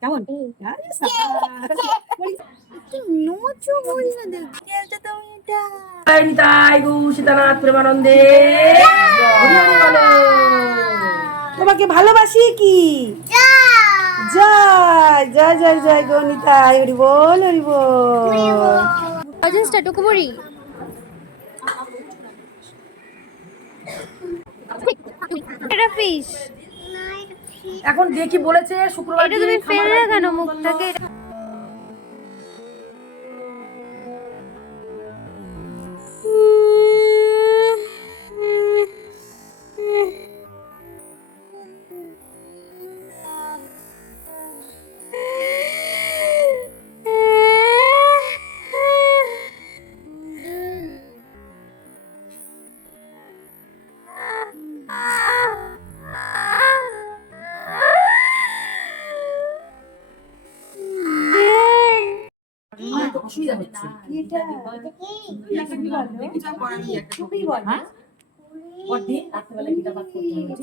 কেমন সীতানাথ প্রেমানন্দে তোমাকে ভালোবাসি কি জয় জয় জয় জয় গণিতা হরি বল হরি বল টুকু পড়ি এখন দেখি বলেছে শুক্রবার তুমি ফেললে কেন মুখটাকে অসুবিধা হচ্ছে রাত্রেবেলা গীতা পাঠ করতে হবে